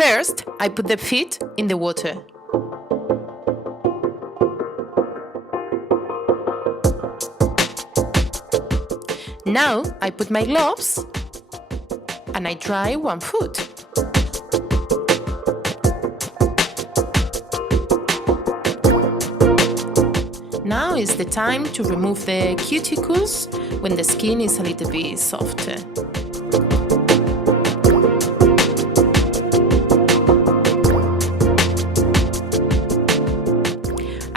First, I put the feet in the water. Now I put my gloves and I dry one foot. Now is the time to remove the cuticles when the skin is a little bit softer.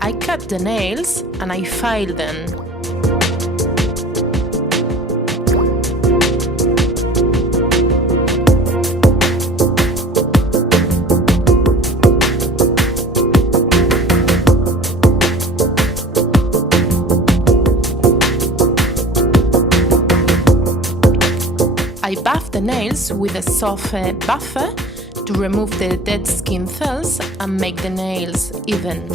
I cut the nails and I file them. I buff the nails with a soft buffer to remove the dead skin cells and make the nails even.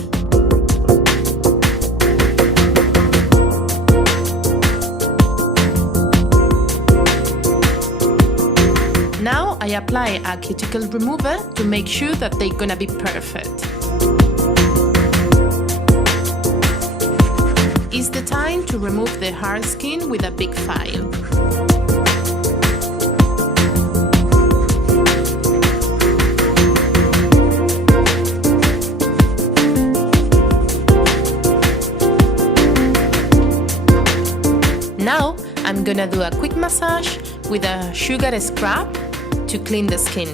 Now I apply a cuticle remover to make sure that they're gonna be perfect. It's the time to remove the hard skin with a big file. Now I'm gonna do a quick massage with a sugar scrub to clean the skin.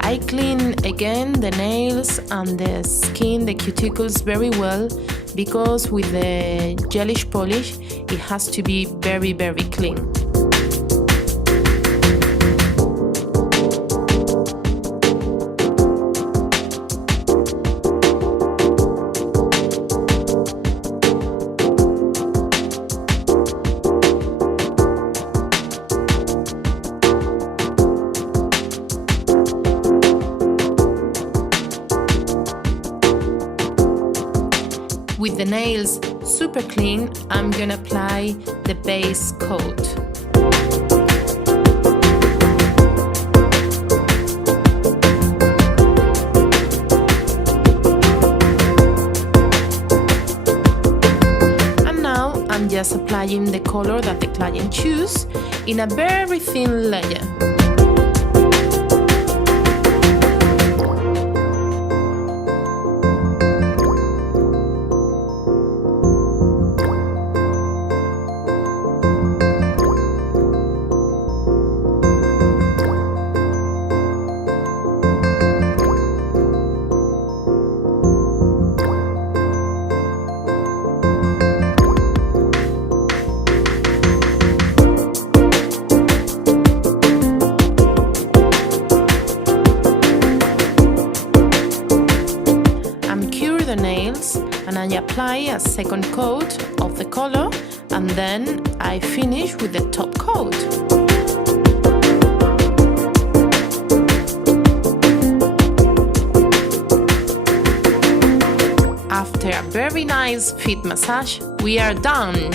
I clean again the nails and the skin, the cuticles very well, because with the gelish polish it has to be very clean. With the nails super clean, I'm gonna apply the base coat. And now I'm just applying the color that the client chooses in a very thin layer. The nails and I apply a second coat of the color, and then I finish with the top coat. After a very nice feet massage, we are done!